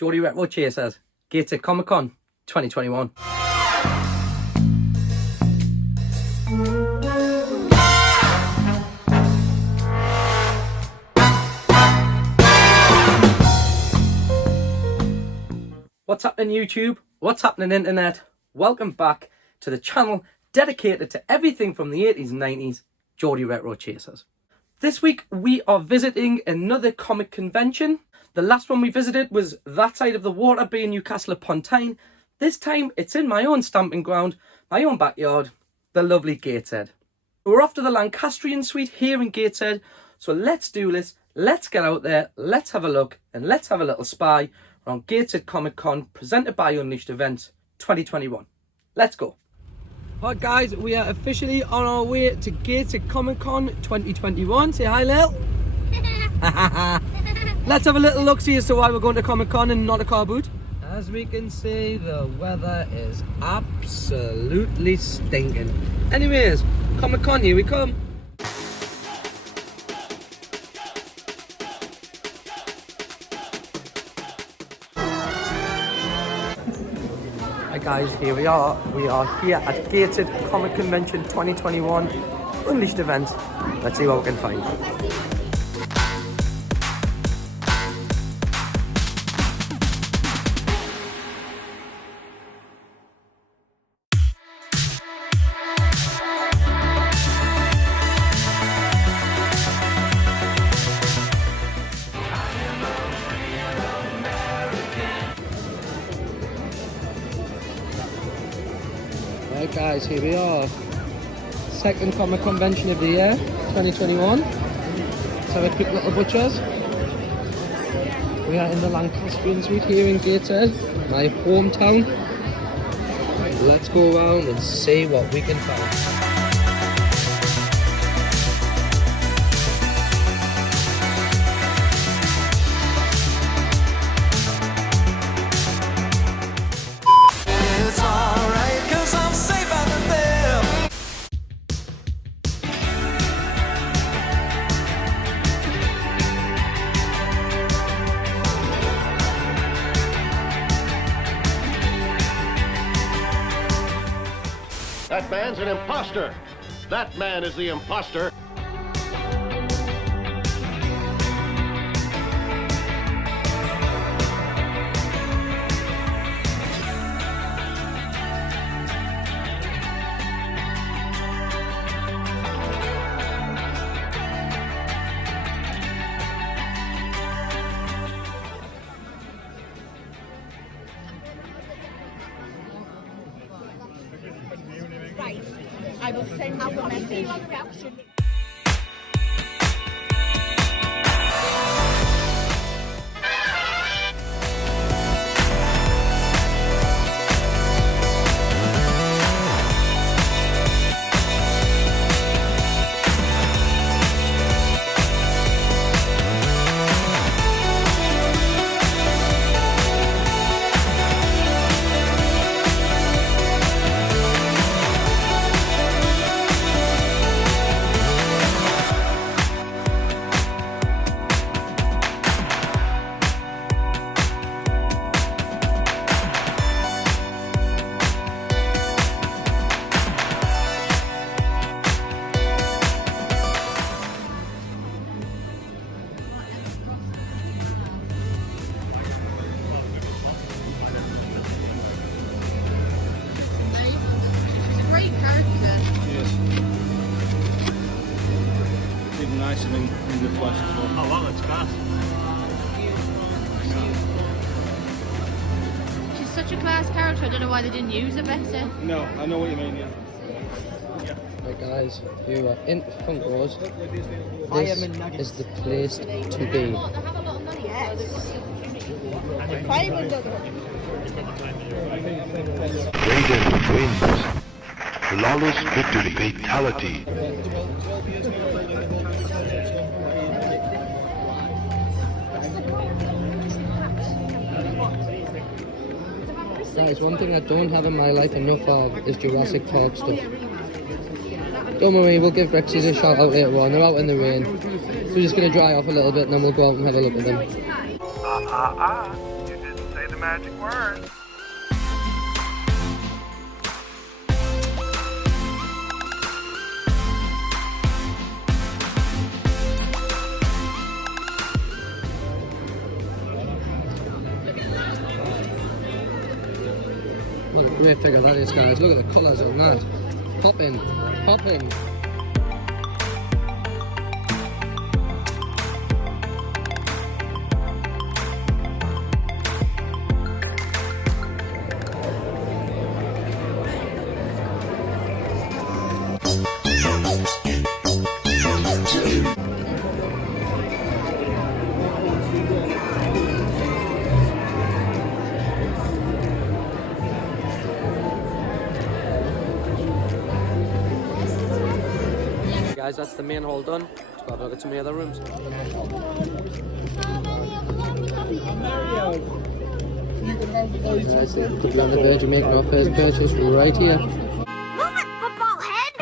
Geordie Retro Chasers, Gateshead Comic Con 2021. What's happening YouTube? What's happening internet? Welcome back to the channel dedicated to everything from the 80s and 90s, Geordie Retro Chasers. This week we are visiting another comic convention. The last one we visited was that side of the water, being Newcastle upon Tyne. This time it's in my own stamping ground, my own backyard, the lovely Gateshead. We're off to the Lancastrian suite here in Gateshead, so let's do this, let's get out there, let's have a look and let's have a little spy on Gateshead Comic Con presented by Unleashed Events 2021. Let's go. Alright guys, we are officially on our way to Gateshead Comic Con 2021. Say hi, Lil. Let's have a little look see as to why we're going to Comic Con and not a car boot. As we can see, the weather is absolutely stinking. Anyways, Comic Con, here we come. Hi guys, here we are. We are here at Gateshead Comic Convention 2021 Unleashed Events. Let's see what we can find. Right guys, here we are. Second comic convention of the year, 2021. Let's have a quick little butchers. We are in the Lancastrian suite here in Gateshead, my hometown. Let's go around and see what we can find. That man's an imposter. That man is the imposter. Right, I will send you a message. Nice and in the flesh as well. Oh wow, that's class. She's such a class character, I don't know why they didn't use her better. No, I know what you mean, yeah. Right guys, you are in front rows. This is the place to be. They have a lot of money, yes. Raiden wins. Flawless victory. Fatality. Guys, one thing I don't have in my life enough of is Jurassic Park stuff. Don't worry, we'll give Brexit a shout out later on. They're out in the rain. So we're just going to dry off a little bit and then we'll go out and have a look at them. You didn't say magic words. What a great figure that is, guys. Look at the colours on that. Popping, popping. Guys, that's the main hall done. Let's go have a look at some of the other rooms. Guys, the people on the verge of making our first purchase right here. Move it, football head!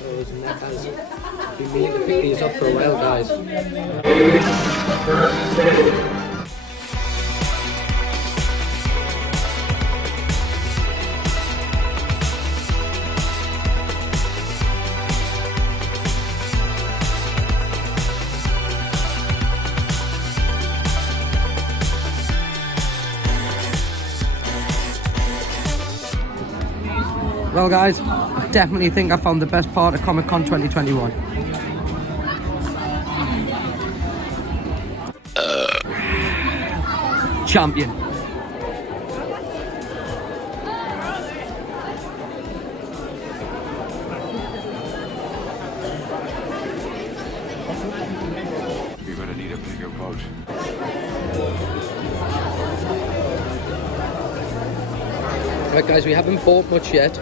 Those neckers. Been meaning to pick these up for a while, guys. Well guys, I definitely think I found the best part of Comic Con 2021. Champion. You're gonna need a bigger boat. Right guys, we haven't bought much yet.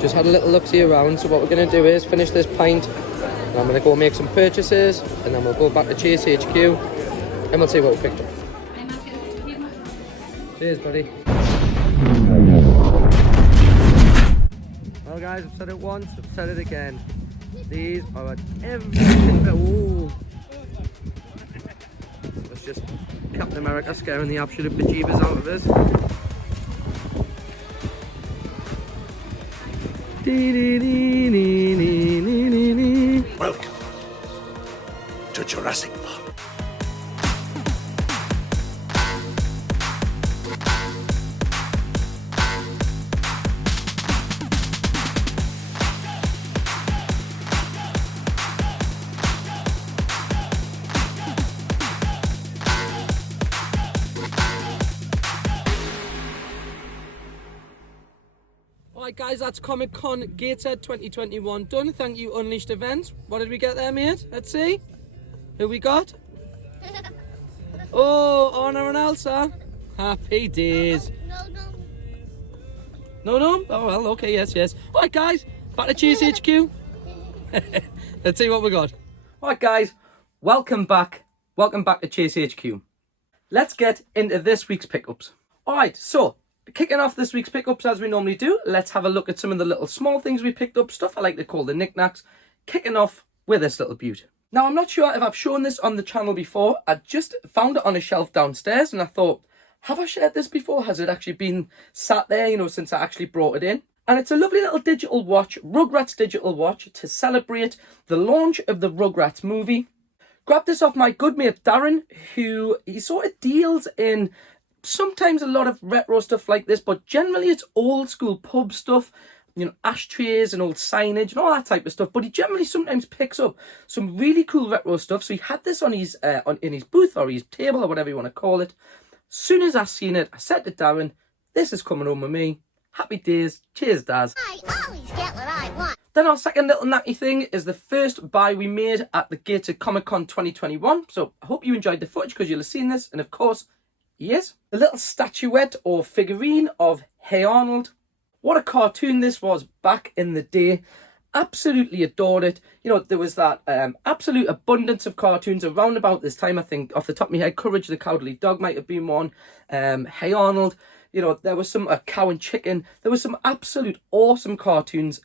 Just had a little look-see around, so what we're going to do is finish this pint, and I'm going to go make some purchases, and then we'll go back to Chase HQ, and we'll see what we picked up. Cheers, buddy. Well guys, I've said it once, I've said it again. These are at everything. Ooh. Let's just Captain America scaring the absolute bejeebers out of us. Welcome to Jurassic Park. Alright guys, that's Comic Con Gateshead 2021 done. Thank you, Unleashed Events. What did we get there, mate? Let's see. Who we got? Oh, Anna and Elsa. Happy days. No? Oh well, okay, yes. Alright guys, back to Chase HQ. Let's see what we got. Alright guys, welcome back. Welcome back to Chase HQ. Let's get into this week's pickups. Alright, so kicking off this week's pickups as we normally do, let's have a look at some of the little small things we picked up, stuff I like to call the knickknacks, kicking off with this little beaut. Now, I'm not sure if I've shown this on the channel before. I just found it on a shelf downstairs and I thought, have I shared this before? Has it actually been sat there, you know, since I actually brought it in? And it's a lovely little digital watch, Rugrats digital watch, to celebrate the launch of the Rugrats movie. Grabbed this off my good mate Darren, who he sort of deals in sometimes a lot of retro stuff like this, but generally it's old school pub stuff, you know, ashtrays and old signage and all that type of stuff. But he generally sometimes picks up some really cool retro stuff. So he had this on his in his booth or his table or whatever you want to call it. Soon as I seen it, I said to Darren, "This is coming home with me. Happy days. Cheers, Daz." I always get what I want. Then our second little natty thing is the first buy we made at the Gateshead Comic Con 2021. So I hope you enjoyed the footage because you'll have seen this. And of course, yes, the little statuette or figurine of Hey Arnold. What a cartoon this was back in the day. Absolutely adored it. You know, there was that absolute abundance of cartoons around about this time. I think off the top of my head, Courage the Cowardly Dog might have been one. Hey Arnold. You know, there was some Cow and Chicken. There was some absolute awesome cartoons.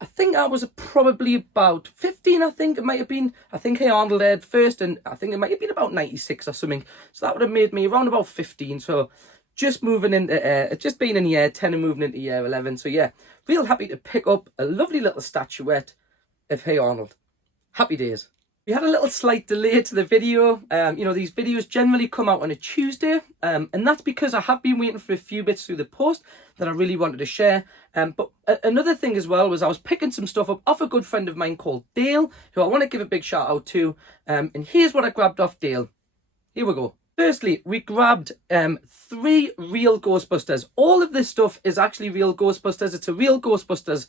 I think I was probably about 15, I think it might have been. I think Hey Arnold aired first, and I think it might have been about 96 or something. So that would have made me around about 15. So just moving into, just being in year 10 and moving into year 11. So yeah, real happy to pick up a lovely little statuette of Hey Arnold. Happy days. We had a little slight delay to the video. You know, these videos generally come out on a Tuesday, and that's because I have been waiting for a few bits through the post that I really wanted to share. But another thing as well was I was picking some stuff up off a good friend of mine called Dale, who I want to give a big shout out to. And here's what I grabbed off Dale. Here we go. Firstly, we grabbed 3 real Ghostbusters. All of this stuff is actually real Ghostbusters. It's a real Ghostbusters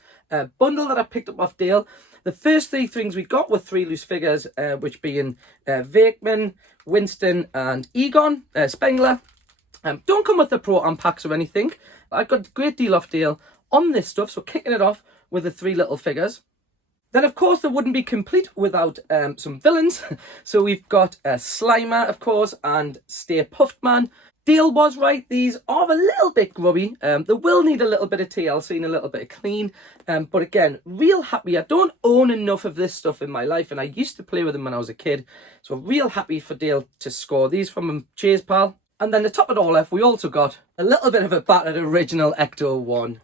bundle that I picked up off Dale. The first 3 things we got were 3 loose figures, which being Wakeman, Winston and Egon, Spengler. Don't come with the Proton packs or anything. I got a great deal off Dale on this stuff, so kicking it off with the 3 little figures. Then, of course, they wouldn't be complete without some villains. So we've got Slimer, of course, and Stay Puft Man. Dale was right, these are a little bit grubby. They will need a little bit of TLC and a little bit of clean. But again, real happy. I don't own enough of this stuff in my life, and I used to play with them when I was a kid. So real happy for Dale to score these from him. Cheers, pal. And then to top it all off, we also got a little bit of a battered original Ecto-1.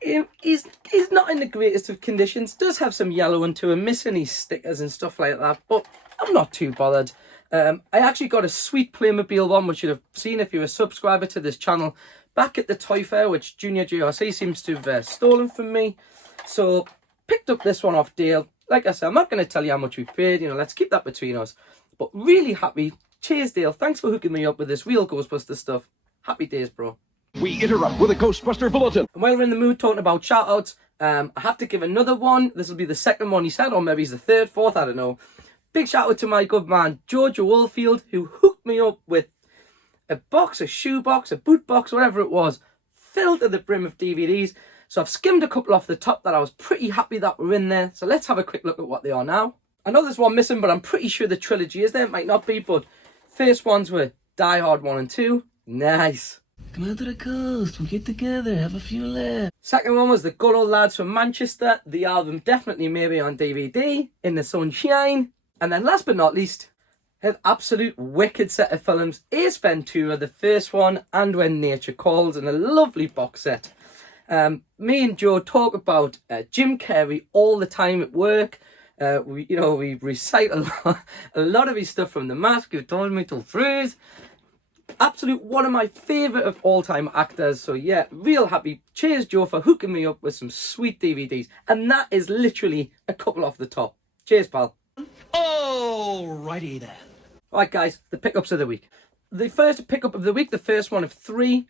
He's not in the greatest of conditions, does have some yellow into him, missing his stickers and stuff like that, but I'm not too bothered. I actually got a sweet Playmobil one, which you'd have seen if you're a subscriber to this channel, back at the Toy Fair, which Junior GRC seems to have stolen from me. So, picked up this one off Dale. Like I said, I'm not going to tell you how much we paid, you know, let's keep that between us. But really happy. Cheers, Dale. Thanks for hooking me up with this real Ghostbuster stuff. Happy days, bro. We interrupt with a Ghostbuster bulletin. And while we're in the mood talking about shout-outs, I have to give another one. This will be the second one he said, or maybe it's the third, fourth, I don't know. Big shout-out to my good man, Jojo Oldfield, who hooked me up with a box, a shoe box, a boot box, whatever it was, filled to the brim of DVDs. So I've skimmed a couple off the top that I was pretty happy that were in there. So let's have a quick look at what they are now. I know there's one missing, but I'm pretty sure the trilogy is there. It might not be, but first ones were Die Hard 1 and 2. Nice. Come out to the coast, we'll get together, have a few laughs. Second one was the Good Old Lads from Manchester. The album definitely maybe on DVD, In the Sunshine. And then last but not least, an absolute wicked set of films. Ace Ventura, the first one, and When Nature Calls, and a lovely box set. Me and Joe talk about Jim Carrey all the time at work. We recite a lot of his stuff from The Mask, Who Told Me to Freeze. Absolute one of my favourite of all-time actors. So yeah, real happy. Cheers, Joe, for hooking me up with some sweet DVDs. And that is literally a couple off the top. Cheers, pal. Alrighty then. Right, guys, the pickups of the week. The first pickup of the week, the first one of 3,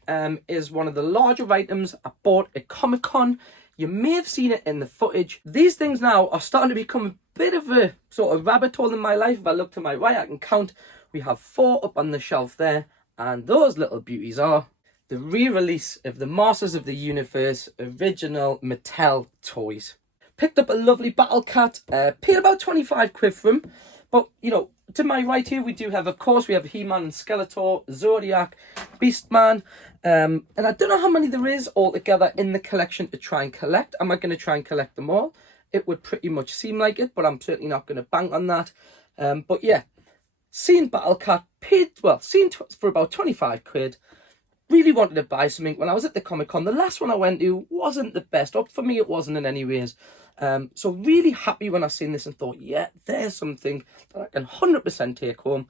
is one of the larger items I bought at Comic Con. You may have seen it in the footage. These things now are starting to become a bit of a sort of rabbit hole in my life. If I look to my right, I can count. We have 4 up on the shelf there. And those little beauties are the re-release of the Masters of the Universe original Mattel toys. Picked up a lovely Battle Cat, paid about 25 quid for him. But, you know, to my right here, we do have, of course, we have He-Man and Skeletor, Zodiac, Beastman. And I don't know how many there is altogether in the collection to try and collect. Am I going to try and collect them all? It would pretty much seem like it, but I'm certainly not going to bank on that. But yeah. Seen Battle Cat, seen for about 25 quid. Really wanted to buy something when I was at the Comic Con. The last one I went to wasn't the best, or for me it wasn't in any ways. So really happy when I seen this and thought, yeah, there's something that I can 100% take home.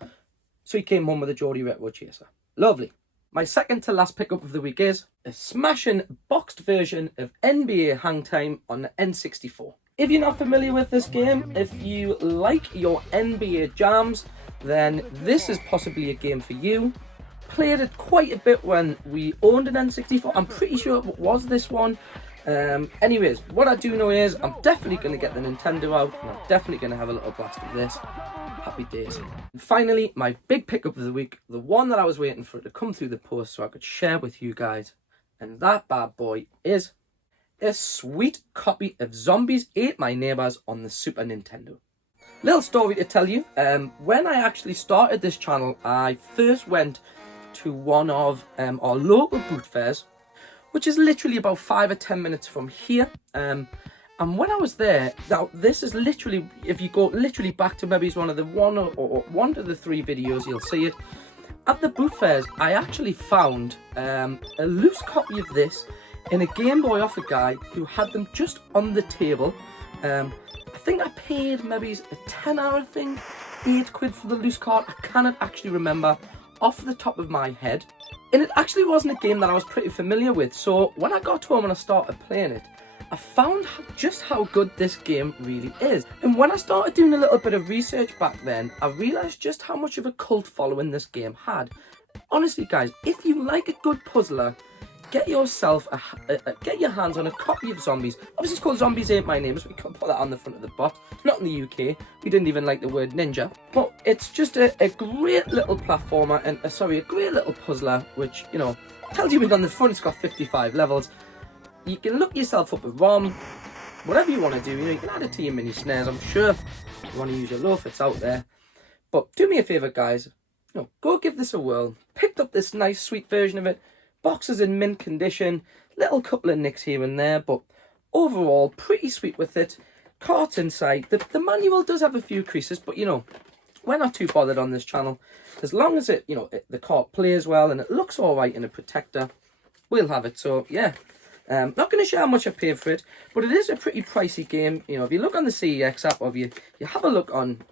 So he came home with a Geordie Retro Chaser. Lovely. My second to last pickup of the week is a smashing boxed version of NBA Hang Time on the N64. If you're not familiar with this game, if you like your NBA jams, then this is possibly a game for you. Played it quite a bit when we owned an N64. I'm pretty sure it was this one. Anyways, what I do know is I'm definitely going to get the Nintendo out, and I'm definitely going to have a little blast of this. Happy days. And finally, my big pickup of the week, the one that I was waiting for it to come through the post so I could share with you guys. And that bad boy is a sweet copy of Zombies Ate My Neighbors on the Super Nintendo. Little story to tell you, when I actually started this channel, I first went to one of our local boot fairs, which is literally about 5 or 10 minutes from here. And when I was there, now this is literally, if you go literally back to maybe one of the one of the 3 videos, you'll see it. At the boot fairs, I actually found a loose copy of this in a Game Boy off a guy who had them just on the table. I think I paid maybe a tenner, I think, £8 for the loose card. I cannot actually remember off the top of my head. And it actually wasn't a game that I was pretty familiar with. So when I got home and I started playing it, I found just how good this game really is. And when I started doing a little bit of research back then, I realised just how much of a cult following this game had. Honestly, guys, if you like a good puzzler, get yourself get your hands on a copy of Zombies. Obviously, it's called Zombies Ain't My Neighbors. We can't put that on the front of the box. Not in the UK. We didn't even like the word ninja. But it's just a great little platformer and a great little puzzler, which, you know, tells you on the front it's got 55 levels. You can look yourself up a ROM, whatever you want to do. You know, you can add it to your mini SNES. I'm sure if you want to use your loaf, it's out there. But do me a favour, guys. You know, go give this a whirl. Picked up this nice, sweet version of it. Boxes in mint condition, little couple of nicks here and there, but overall pretty sweet with it. Carts inside. The manual does have a few creases, but you know, we're not too bothered on this channel. As long as it, you know, the cart plays well and it looks all right in a protector, we'll have it. So yeah, not going to share how much I paid for it, but it is a pretty pricey game. You know, if you look on the CEX app, or you have a look on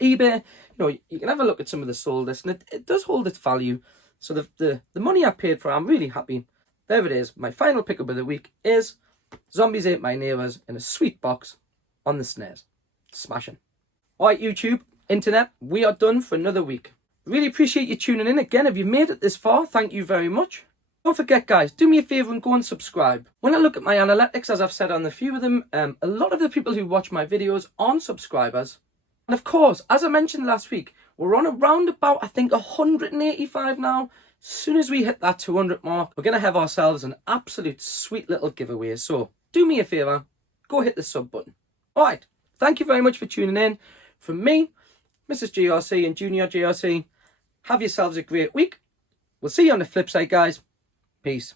eBay, you know, you can have a look at some of the sold lists, and it does hold its value. So the money I paid for it, I'm really happy. There it is. My final pickup of the week is Zombies Ate My Neighbors in a sweet box on the SNES. Smashing. Alright, YouTube, internet, we are done for another week. Really appreciate you tuning in. Again, if you've made it this far, thank you very much. Don't forget, guys, do me a favour and go and subscribe. When I look at my analytics, as I've said on a few of them, a lot of the people who watch my videos aren't subscribers. And of course, as I mentioned last week, we're on around about, I think, 185 now. As soon as we hit that 200 mark, we're going to have ourselves an absolute sweet little giveaway. So do me a favour, go hit the sub button. Alright, thank you very much for tuning in. From me, Mrs. GRC and Junior GRC, have yourselves a great week. We'll see you on the flip side, guys. Peace.